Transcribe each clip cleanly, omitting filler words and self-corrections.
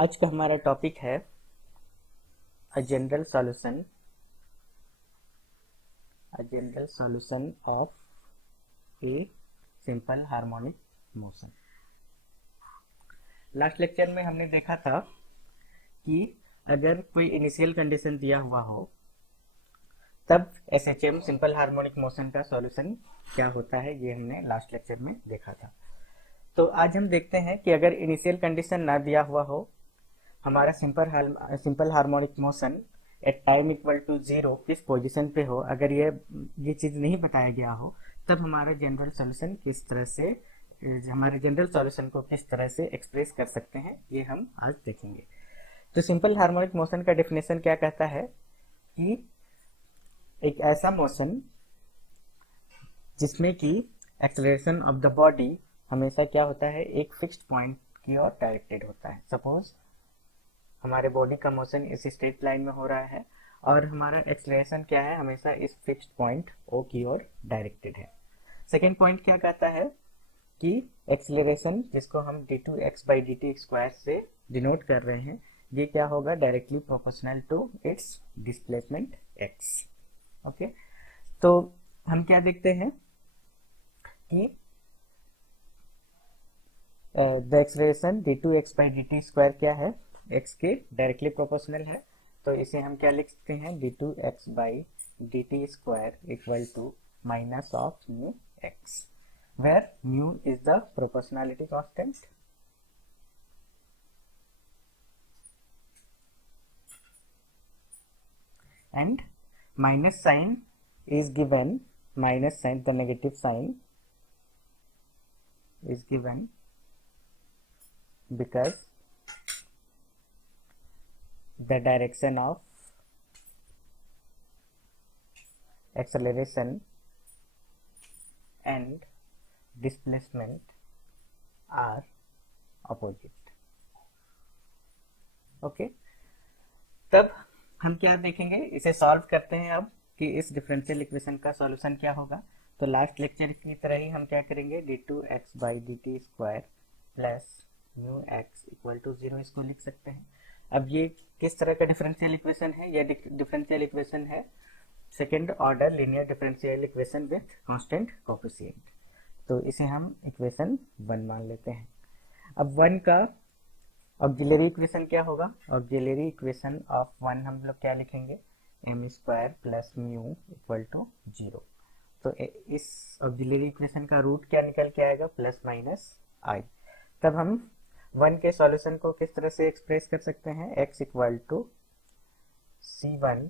आज का हमारा टॉपिक है a general solution of a simple harmonic motion. Last lecture में हमने देखा था कि अगर कोई इनिशियल कंडीशन दिया हुआ हो तब एसएचएम सिंपल हार्मोनिक मोशन का सॉल्यूशन क्या होता है, ये हमने लास्ट लेक्चर में देखा था। तो आज हम देखते हैं कि अगर इनिशियल कंडीशन ना दिया हुआ हो, हमारा simple harmonic motion at time equal to zero किस पोजीशन पे हो, अगर ये चीज नहीं बताया गया हो, तब हमारे जनरल सॉल्यूशन को किस तरह से एक्सप्रेस कर सकते हैं, ये हम आज देखेंगे। तो सिंपल हार्मोनिक मोशन का डेफिनेशन क्या कहता है कि एक ऐसा मोशन जिसमें कि एक्सेलरेशन ऑफ द बॉडी हमेशा क्या होता है, एक फिक्स्ड पॉइंट की ओर डायरेक्टेड होता है। सपोज हमारे बॉडी का मोशन इस स्ट्रेट लाइन में हो रहा है और हमारा एक्सेलरेशन क्या है, हमेशा इस फिक्स्ड पॉइंट ओ की ओर डायरेक्टेड है। सेकेंड पॉइंट क्या कहता है कि एक्सेलरेशन जिसको हम d2x/dt² से डिनोट कर रहे हैं, ये क्या होगा, directly proportional to its displacement x। Okay, तो हम क्या देखते हैं कि द एक्सेलरेशन d2x/dt² क्या है, x के डायरेक्टली प्रोपोर्शनल है। तो इसे हम क्या लिख सकते हैं, d2x/dt² equal to minus of mu x, where mu is the proportionality constant and minus sign is given, minus sign, the negative sign is given because the direction of acceleration and displacement are opposite। Okay, तब हम क्या देखेंगे, इसे solve करते हैं अब कि इस डिफरेंशियल इक्वेशन का सॉल्यूशन क्या होगा। तो लास्ट लेक्चर की तरह ही हम क्या करेंगे, d2x/dt² plus mu x equal to 0 इसको लिख सकते हैं। अब ये किस तरह का डिफरेंशियल इक्वेशन है, यह डिफरेंशियल इक्वेशन है second order linear differential equation with constant coefficient. तो इसे हम इक्वेशन 1 मान लेते हैं। अब 1 का ऑक्सिलरी इक्वेशन क्या होगा, ऑक्सिलरी इक्वेशन ऑफ 1 हम लोग क्या लिखेंगे, m² plus mu equal to 0। तो इस ऑक्सिलरी इक्वेशन का रूट क्या निकल के आएगा, प्लस माइनस आई। तब हम 1 के सॉल्यूशन को किस तरह से एक्सप्रेस कर सकते हैं, x equal to c1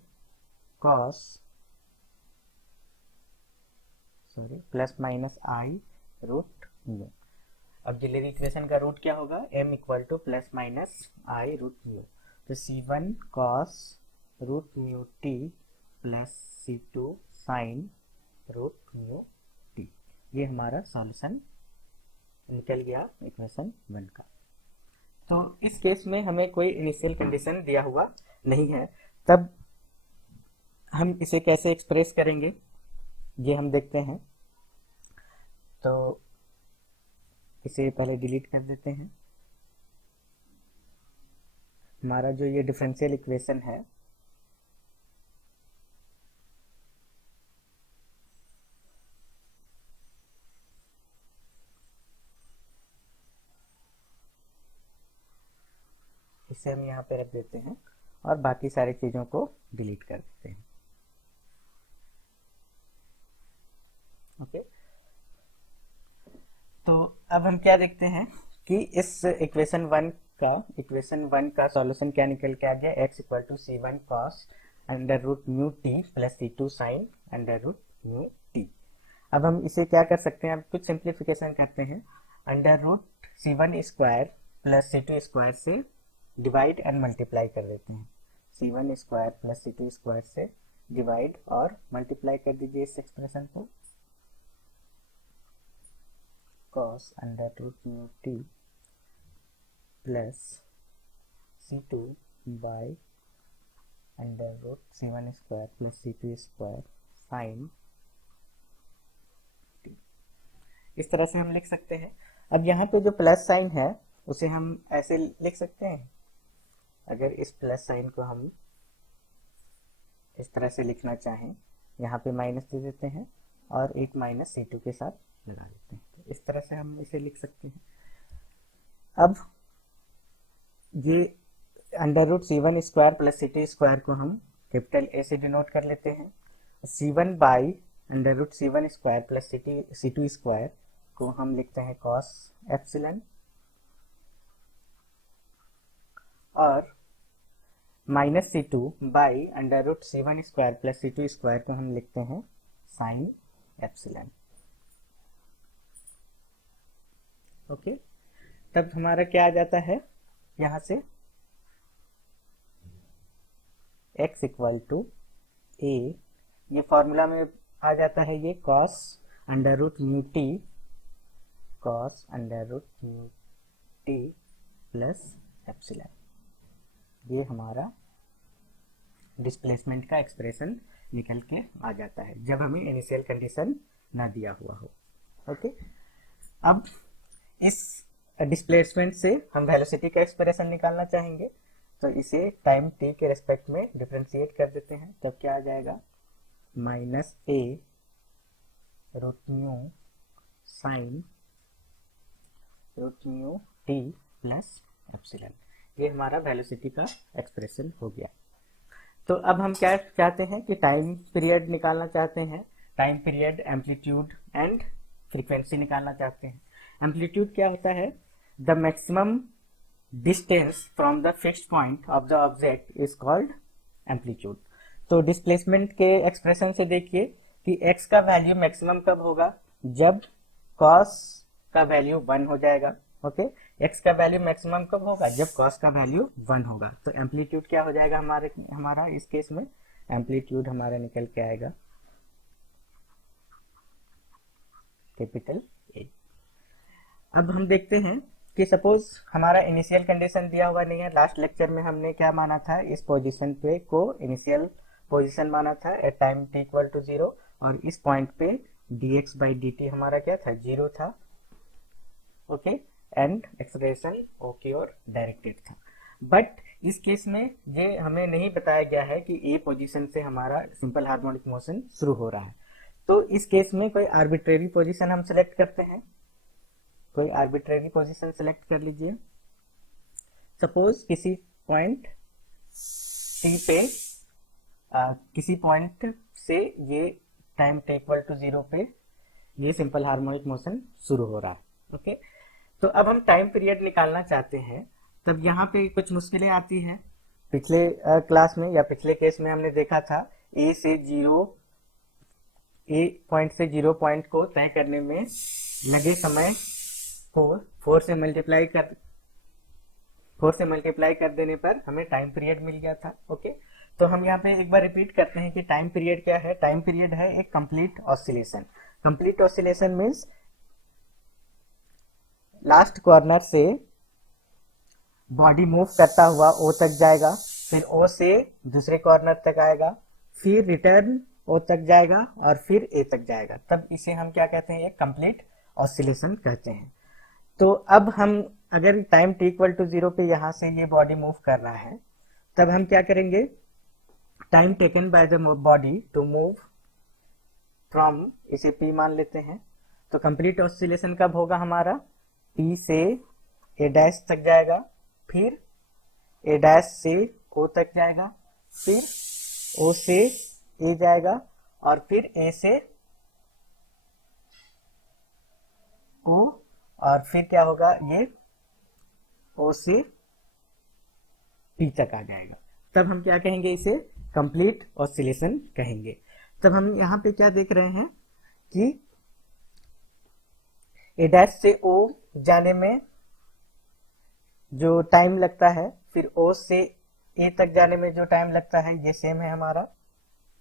cos plus minus i root mu. Auxiliary equation का रूट क्या होगा, m equal to plus minus i root mu. तो c1 cos root mu t plus c2 sin root mu t, ये हमारा solution निकल गया equation 1 का। तो इस केस में हमें कोई इनिशियल कंडीशन दिया हुआ नहीं है, तब हम इसे कैसे एक्सप्रेस करेंगे ये हम देखते हैं। तो इसे पहले डिलीट कर देते हैं। हमारा जो ये डिफरेंशियल इक्वेशन है, इसे हम यहाँ पे रख देते हैं और बाकी सारी चीजों को डिलीट कर देते हैं। ओके, तो अब हम क्या देखते हैं कि इस इक्वेशन 1 का सॉल्यूशन क्या निकल के आ गया, x equal to c1 cos under root mu t plus c2 sin under root mu t। अब हम इसे क्या कर सकते हैं, अब कुछ सिंप्लीफिकेशन करते हैं। Under root c1² plus c2² से डिवाइड एंड मल्टीप्लाई कर देते हैं। c1² प्लस c2² से डिवाइड और मल्टीप्लाई कर दीजिए इस एक्सप्रेशन को, cos under root mu t plus c2 by under root c1² plus c2² sin t। इस तरह से हम लिख सकते हैं। अब यहाँ पे जो प्लस साइन है उसे हम ऐसे लिख सकते हैं अगर इस प्लस साइन को हम इस तरह से लिखना चाहें, यहाँ पे माइनस दे देते हैं और एक माइनस C2 के साथ लगा देते हैं, तो इस तरह से हम इसे लिख सकते हैं। अब ये under root C1 square plus C2 square को हम कैपिटल A से डिनोट कर लेते हैं। C1 by under root C1 square plus C2 square को हम लिखते हैं कॉस एप्सिलॉन, और minus C2 by under root C1 square plus C2 square को हम लिखते हैं साइन एप्सिलॉन। ओके, तब हमारा क्या आ जाता है यहां से x इक्वल टू a, ये फॉर्मूला में आ जाता है ये cos under root mu t, cos under root mu t plus epsilon. ये हमारा डिस्प्लेसमेंट का एक्सप्रेशन निकल के आ जाता है जब हमें इनिशियल कंडीशन ना दिया हुआ हो। ओके, अब इस डिस्प्लेसमेंट से हम वेलोसिटी का एक्सप्रेशन निकालना चाहेंगे, तो इसे टाइम t के रेस्पेक्ट में डिफरेंशिएट कर देते हैं, तब क्या आ जाएगा minus a root mu sine root mu t plus epsilon. ये हमारा वेलोसिटी का एक्सप्रेशन हो गया। तो अब हम क्या चाहते हैं कि टाइम पीरियड निकालना चाहते हैं, time period, amplitude and frequency निकालना चाहते हैं। एम्पलीट्यूड क्या होता है, the maximum distance from the fixed point of the object is called amplitude. तो डिस्प्लेसमेंट के एक्सप्रेशन से देखिए कि x का वैल्यू मैक्सिमम कब होगा, जब cos का वैल्यू 1 हो जाएगा। ओके, x का वैल्यू मैक्सिमम कब होगा, जब cos का वैल्यू 1 होगा। तो एम्पलीट्यूड क्या हो जाएगा हमारा इस केस में, एम्पलीट्यूड हमारा निकल के आएगा कैपिटल A। अब हम देखते हैं कि सपोज हमारा इनिशियल कंडीशन दिया हुआ नहीं है। लास्ट लेक्चर में हमने क्या माना था, इस पोजीशन पे को इनिशियल पोजीशन माना था at time t equal to 0, और इस पॉइंट पे dx बाई dt हमारा क्या था, 0 था। ओके, एंड एक्सप्रेशन ओ की ओर डायरेक्टेड था। बट इस केस में ये हमें नहीं बताया गया है कि ए पोजीशन से हमारा सिंपल हार्मोनिक मोशन शुरू हो रहा है। तो इस केस में कोई आर्बिट्रेरी पोजीशन हम सेलेक्ट करते हैं, कोई आर्बिट्रेरी पोजीशन सेलेक्ट कर लीजिए। सपोज किसी पॉइंट टी पे किसी पॉइंट से ये टाइम t इक्वल टू 0 पे ये सिंपल हार्मोनिक मोशन शुरू हो रहा है। ओके, तो अब हम टाइम पीरियड निकालना चाहते हैं, तब यहाँ पे कुछ मुश्किलें आती हैं। पिछले क्लास में या पिछले केस में हमने देखा था ए पॉइंट से 0 पॉइंट को तय करने में लगे समय को 4 से मल्टीप्लाई कर देने पर हमें टाइम पीरियड मिल गया था। ओके, तो हम यहाँ पे एक बार रिपीट करते हैं कि टाइम पीरियड क्या है। टाइम पीरियड है एक complete oscillation. Complete oscillation means last corner से बॉडी मूव करता हुआ O तक जाएगा, फिर O से दूसरे कॉर्नर तक आएगा, फिर रिटर्न O तक जाएगा और फिर A तक जाएगा, तब इसे हम क्या कहते हैं, एक कंप्लीट ऑसिलेशन कहते हैं। तो अब हम अगर टाइम t इक्वल टू 0 पे यहाँ से ये बॉडी मूव कर रहा है, तब हम क्या करेंगे, time taken by the body to move from, इसे p मान लेते हैं। तो कंप्लीट ऑसिलेशन कब होगा हमारा, p से a डैश तक जाएगा, फिर a डैश से o तक जाएगा, फिर o से a जाएगा और फिर a से o, और फिर क्या होगा, ये o से p तक आ जाएगा। तब हम क्या कहेंगे, इसे कंप्लीट ऑसिलेशन कहेंगे। तब हम यहाँ पे क्या देख रहे हैं कि a डैश से o जाने में जो टाइम लगता है, फिर o से a तक जाने में जो टाइम लगता है, ये सेम है हमारा।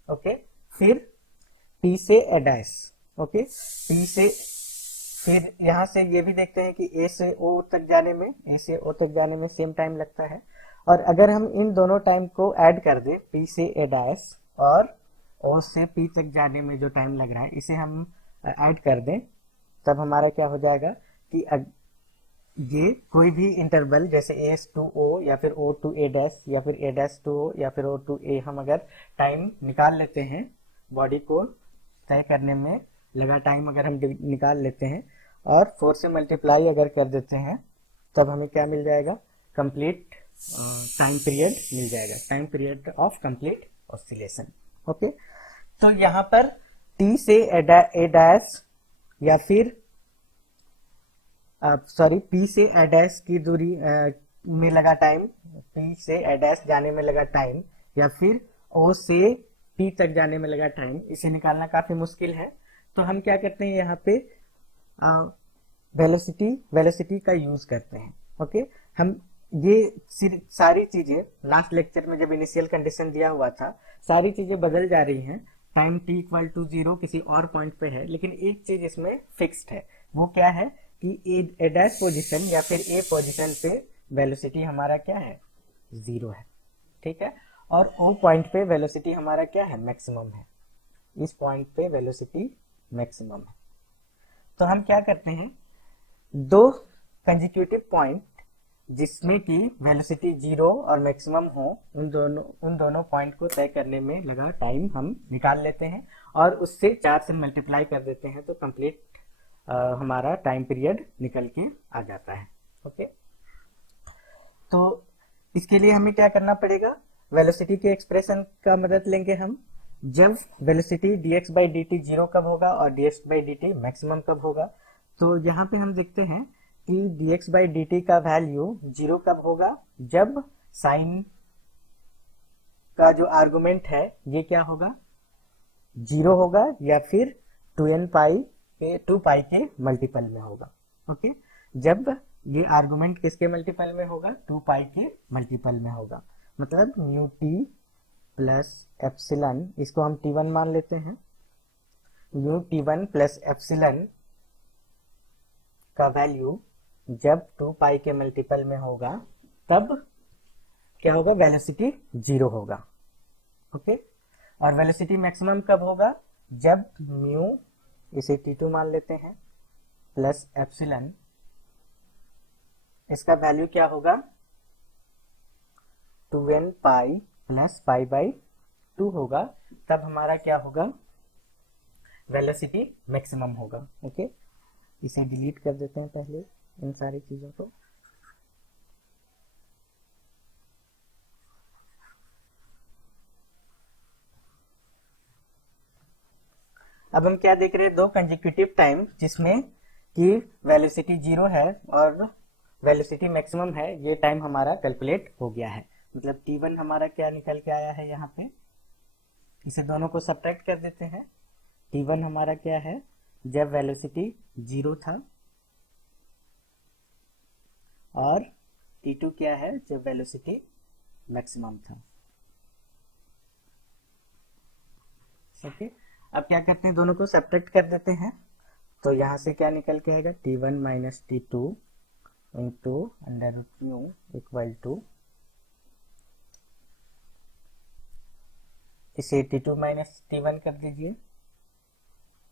ओके, फिर p से a डैश, ओके, p से, फिर यहाँ से ये भी देखते हैं कि a से o तक जाने में, a से o तक जाने में सेम टाइम लगता है। और अगर हम इन दोनों टाइम को ऐड कर दें, p से a डैश और o से p तक जाने में जो टाइम लग रहा है, इसे हम ऐड कर दें, तब हमारा क्या हो जाएगा कि ये कोई भी इंटरवल जैसे एस टू ओ या फिर ओ टू ए डैश या फिर ए डैश टू ओ या फिर ओ टू ए, हम अगर टाइम निकाल लेते हैं बॉडी को तय करने में लगा टाइम अगर हम निकाल लेते हैं और 4 से मल्टीप्लाई अगर कर देते हैं, तब हमें क्या मिल जाएगा, कंप्लीट टाइम पीरियड मिल जाएगा, time period of complete oscillation. Okay, तो यहाँ पर टी से ए डैश या फिर सॉरी पी से ए डैश की दूरी में लगा टाइम, पी से ए डैश जाने में लगा टाइम या फिर ओ से पी तक जाने में लगा टाइम, इसे निकालना काफी मुश्किल है। तो हम क्या करते हैं, यहाँ पे वेलोसिटी का यूज करते हैं। ओके, हम ये सारी चीजें लास्ट लेक्चर में जब इनिशियल कंडीशन दिया हुआ था, सारी चीजें बदल जा रही हैं। टाइम t इक्वल टू 0 किसी और पॉइंट पे है, लेकिन एक चीज इसमें फिक्स्ड है, वो क्या है कि ए डैश पोजिशन या फिर ए पोजिशन पे वेलोसिटी हमारा क्या है, 0 है। ठीक है, और ओ पॉइंट पे वेलोसिटी हमारा क्या है, मैक्सिमम है। इस पॉइंट पे वेलोसिटी मैक्सिमम है। तो हम क्या करते हैं, दो कंजिक्यूटिव पॉइंट जिसमें कि वेलोसिटी 0 और मैक्सिमम हो, उन दोनों पॉइंट को तय करने में लगा टाइम हम निकाल लेते हैं और उससे 4 से मल्टीप्लाई कर देते हैं, तो कंप्लीट हमारा टाइम पीरियड निकल के आ जाता है। ओके, तो इसके लिए हमें क्या करना पड़ेगा, वेलोसिटी के एक्सप्रेशन का मदद लेंगे हम। जब वेलोसिटी dx बाई dt 0 कब होगा और dx बाई dt मैक्सिमम कब होगा, तो यहाँ पे हम देखते हैं कि dx बाई dt का वैल्यू 0 कब होगा, जब साइन का जो आर्गुमेंट है ये क्या होगा, 0 होगा या फिर 2 पाई के मल्टीपल में होगा। ओके, जब ये आर्गुमेंट किसके मल्टीपल में होगा, 2 पाई के मल्टीपल में होगा, मतलब म्यू टी प्लस एप्सिलन, इसको हम t1 मान लेते हैं। म्यू t1 प्लस एप्सिलन का वैल्यू जब 2 पाई के मल्टीपल में होगा, तब क्या होगा, वेलोसिटी 0 होगा। ओके, और वेलोसिटी मैक्सिमम कब होगा, जब म्यू, इसे t2 मान लेते हैं, प्लस एप्सिलन, इसका वैल्यू क्या होगा, 2n pi plus pi by 2 होगा, तब हमारा क्या होगा, वेलोसिटी मैक्सिमम होगा। ओके, इसे डिलीट कर देते हैं पहले इन सारी चीजों को। अब हम क्या देख रहे हैं, दो कंसेक्यूटिव टाइम जिसमें कि वेलोसिटी 0 है और वेलोसिटी मैक्सिमम है, ये टाइम हमारा कैलकुलेट हो गया है। मतलब t1 हमारा क्या निकल के आया है, यहाँ पे इसे दोनों को सब्ट्रैक्ट कर देते हैं। t1 हमारा क्या है, जब वेलोसिटी 0 था, और t2 क्या है, जब वेलोसिटी मैक्सिमम था। ओके, अब क्या करते हैं, दोनों को सब्ट्रैक्ट कर देते हैं, तो यहाँ से क्या निकल के आएगा, t1 minus t2 into under root mu equal to, इसे t2 माइनस t1 कर दीजिए,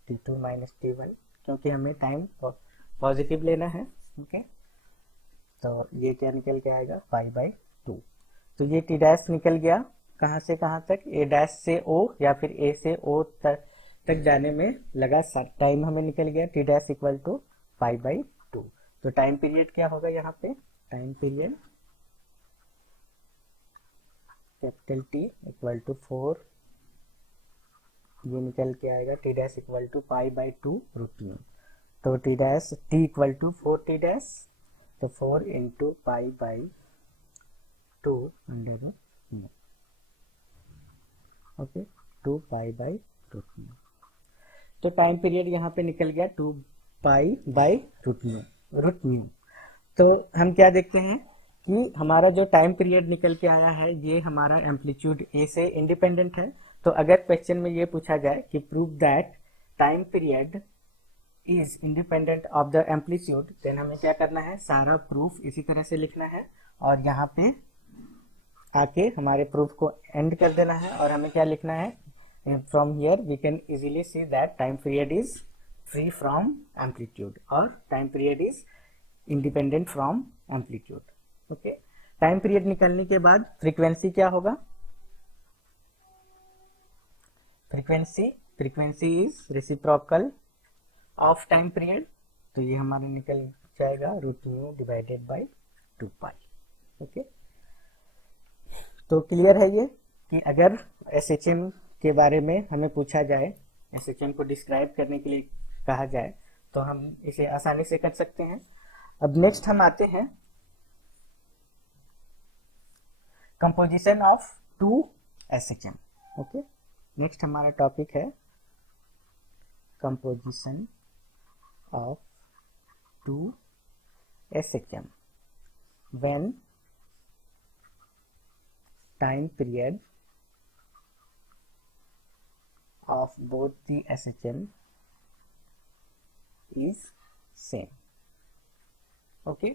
t2 माइनस t1, क्योंकि हमें टाइम पॉजिटिव लेना है। ओके, तो ये क्या निकल के आएगा, पाई बाई 2। तो ये t डैश निकल गया, कहाँ से कहाँ तक, a डैश से o या फिर a से o तक जाने में लगा टाइम हमें निकल गया, t dash equal to pi by 2। तो टाइम पीरियड क्या होगा, यहाँ पे time period capital T equal to 4, ये निकल के आएगा t dash equal to pi by 2 root mu. तो t dash t equal to 4t dash, तो 4 into pi by 2 under root mu. Okay, 2 pi by root mu. तो time period यहाँ पे निकल गया 2 पाई बाई रूट म्यू। तो हम क्या देखते हैं कि हमारा जो टाइम पीरियड निकल के आया है, ये हमारा एम्पलीट्यूड ए से इंडिपेंडेंट है। तो अगर क्वेश्चन में ये पूछा जाए कि prove that time period is independent of the amplitude, then हमें क्या करना है, सारा प्रूफ इसी तरह से लिखना है और यहाँ पे आके हमारे प्रूफ को एंड कर देना है। और हमें क्या लिखना है, from here we can easily see that time period is free from amplitude और time period is independent from amplitude. Okay, time period निकलने के बाद फ्रीक्वेंसी क्या होगा? Frequency is reciprocal of time period, तो ये हमारा निकल जाएगा root mu divided by 2 pi. Okay, तो क्लियर है ये कि अगर एसएचएम के बारे में हमें पूछा जाए, एसएचएम को डिस्क्राइब करने के लिए कहा जाए, तो हम इसे आसानी से कर सकते हैं। अब नेक्स्ट हम आते हैं composition of 2 SHM. Okay, next हमारा टॉपिक है composition of 2 SHM when time period of both the SHM is same। Okay,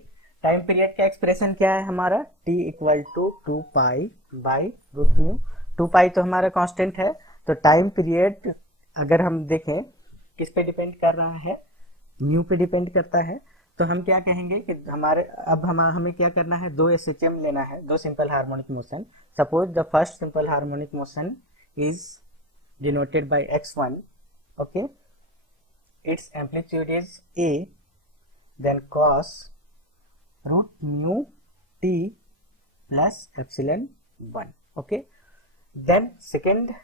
time period का एक्सप्रेशन क्या है हमारा? t equal to 2 pi by root mu. 2 pi तो हमारा कांस्टेंट है, तो टाइम पीरियड अगर हम देखें किस पे डिपेंड कर रहा है? म्यू पे डिपेंड करता है। तो हम क्या कहेंगे कि हमारे अब हमें क्या करना है? 2 SHM लेना है, 2 simple harmonic motion. Suppose the first simple harmonic motion is denoted by x1। Okay, its amplitude is a, then cos root mu t plus epsilon 1। okay, then second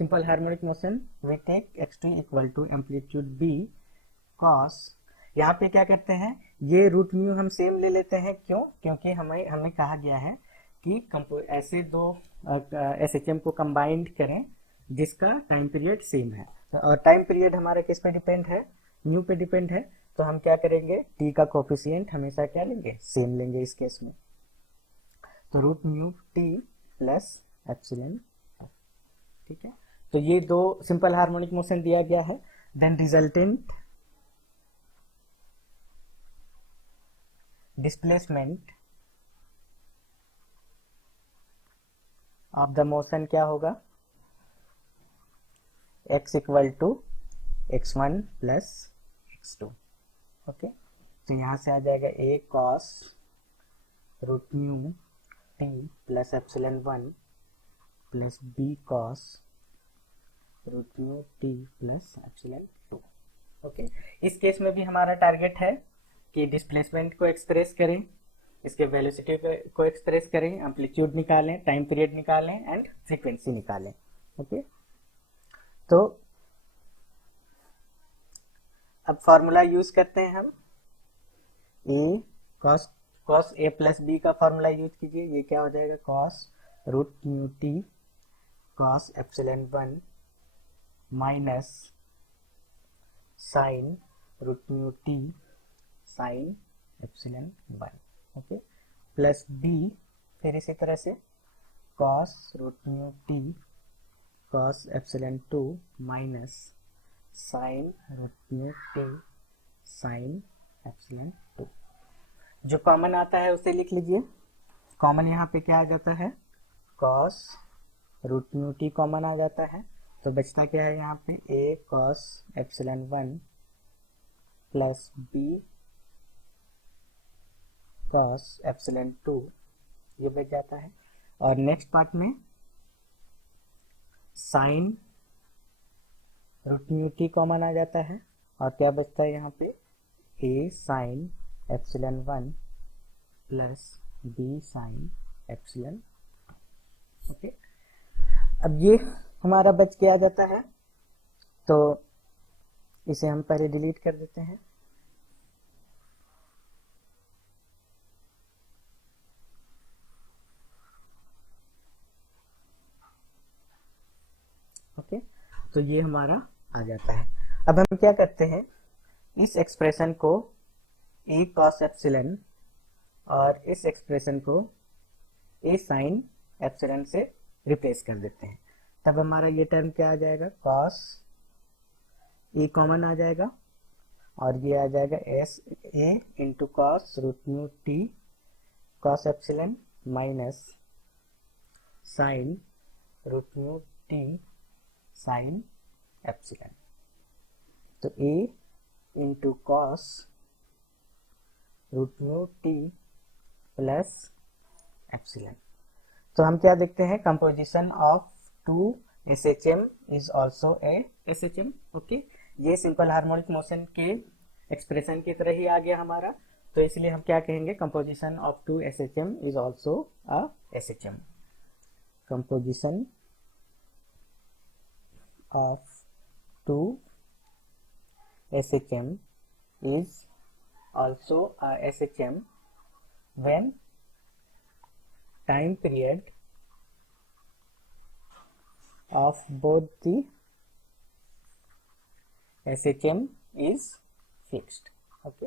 simple harmonic motion we take x2 equal to amplitude b cos, यहाँ पे क्या करते हैं? ये root mu हम same ले लेते हैं। क्यों? क्योंकि हमें कहा गया है कि ऐसे दो एसएचएम को कंबाइंड करें जिसका टाइम पीरियड सेम है, और टाइम पीरियड हमारा किस पे डिपेंड है? म्यू पे डिपेंड है। तो हम क्या करेंगे? टी का कोफिशिएंट हमेशा क्या लेंगे? सेम लेंगे इस केस में। तो root mu t plus epsilon. ठीक है, तो ये 2 सिंपल हार्मोनिक मोशन दिया गया है। Then resultant displacement of the motion क्या होगा? x equal to x1 plus x2। Okay, तो यहाँ से आ जाएगा a cos root mu t plus epsilon 1 plus b cos root mu t plus epsilon 2। Okay, इस केस में भी हमारा टारगेट है कि डिस्प्लेसमेंट को एक्सप्रेस करें, इसके वेलोसिटी को एक्सप्रेस करें, एम्पलीट्यूड निकालें, टाइम पीरियड निकालें एंड फ्रीक्वेंसी निकालें। ओके, तो अब फॉर्मूला यूज करते हैं हम। A cos A plus B का फॉर्मूला यूज कीजिए। ये क्या हो जाएगा? Cos root mu t cos epsilon 1 minus sine root mu t sine epsilon 1। Okay, plus B फिर इसी तरह से cos root mu t cos epsilon 2 minus sine root mu t sine epsilon 2। जो कॉमन आता है उसे लिख लीजिए। कॉमन यहाँ पे क्या आ जाता है? Cos root mu t common आ जाता है, तो बचता क्या है यहाँ पे? a cos epsilon 1 plus b cos epsilon 2, ये बच जाता है। और नेक्स्ट पार्ट में sine root mu t common आ जाता है, और क्या बचता है यहाँ पे? a sine epsilon 1 plus b sine epsilon. Okay, अब ये हमारा बच के आ जाता है, तो इसे हम पहले डिलीट कर देते हैं। ओके, तो ये हमारा आ जाता है। अब हम क्या करते हैं? इस एक्सप्रेशन को a cos एप्सिलॉन और इस एक्सप्रेशन को a sin एप्सिलॉन से रिप्लेस कर देते हैं। तब हमारा ये टर्म क्या आ जाएगा? cos a कॉमन आ जाएगा, और ये आ जाएगा s a into cos root mu t cos epsilon minus sine root mu t sine epsilon. तो a into cos root mu t plus epsilon. तो हम क्या देखते हैं, composition of two SHM is also a SHM। Okay, ये simple harmonic motion के expression की तरह ही आ गया हमारा, तो इसलिए हम क्या कहेंगे, composition of two SHM is also a SHM। Composition of two SHM is also a SHM when time period of both the SHM is fixed। Okay,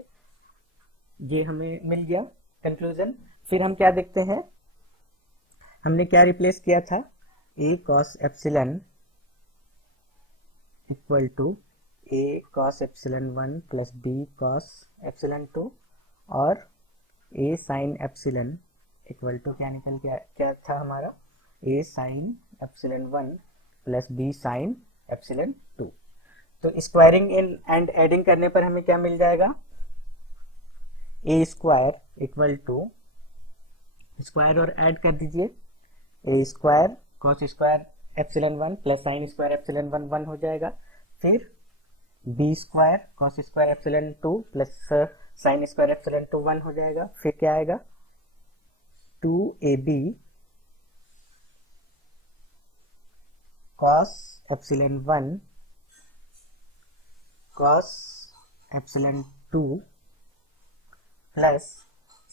ये हमें मिल गया कंक्लूजन। फिर हम क्या देखते हैं, हमने क्या रिप्लेस किया था, A cos epsilon equal to A cos epsilon 1 plus B cos epsilon 2 और A sin epsilon equal to क्या था हमारा, A sin epsilon 1 plus B sin epsilon 2। तो स्क्वायरिंग इन एंड एडिंग करने पर हमें क्या मिल जाएगा, A square equal to, square और ऐड कर दीजिए, A square cos square epsilon 1 plus sine square epsilon 1 1 हो जाएगा। फिर B square cos square epsilon 2 plus sine square epsilon 2 1 हो जाएगा। फिर क्या आएगा, 2AB cos epsilon 1 cos epsilon 2 plus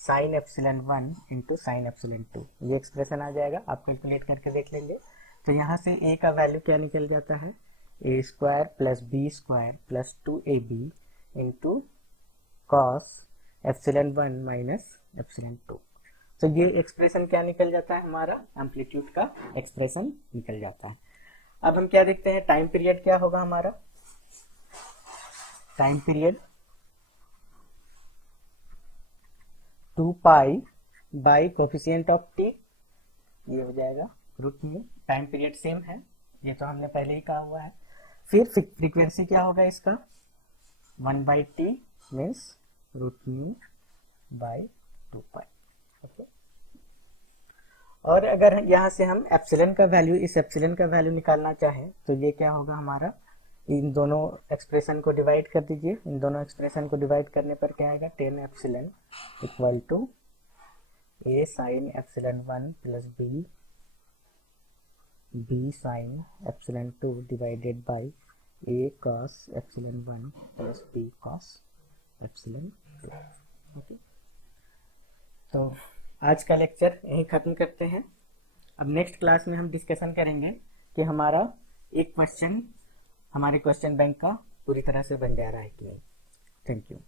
sine epsilon 1 into sine epsilon 2, ये एक्सप्रेशन आ जाएगा, आप कैलकुलेट करके देख लेंगे। तो यहाँ से A का वैल्यू क्या निकल जाता है, A square plus B square plus 2AB into cos epsilon 1 minus epsilon 2। तो ये एक्सप्रेशन क्या निकल जाता है, हमारा एम्पलीट्यूड का एक्सप्रेशन निकल जाता है। अब हम क्या देखते हैं, टाइम पीरियड क्या होगा हमारा, time period 2 pi by coefficient of t, ये हो जाएगा root mu. Time period same है, ये तो हमने पहले ही कहा हुआ है। फिर फ्रीक्वेंसी क्या होगा इसका, 1 by t means root mu by 2 pi. Okay, और अगर यहाँ से हम एप्सिलॉन का वैल्यू, इस एप्सिलॉन का वैल्यू निकालना चाहें तो ये क्या होगा हमारा, इन दोनों एक्सप्रेशन को डिवाइड कर दीजिए, इन दोनों एक्सप्रेशन को डिवाइड करने पर क्या आएगा, 10 epsilon equal to A sine epsilon 1 plus B sine epsilon 2 divided by A cos epsilon 1 plus B cos epsilon 2। ओके, तो आज का लेक्चर यहीं ख़त्म करते हैं। अब नेक्स्ट क्लास में हम डिस्कशन करेंगे कि हमारा एक क्वेश्चन हमारे क्वेश्चन बैंक का पूरी तरह से बन जा रहा है कि नहीं। Thank you.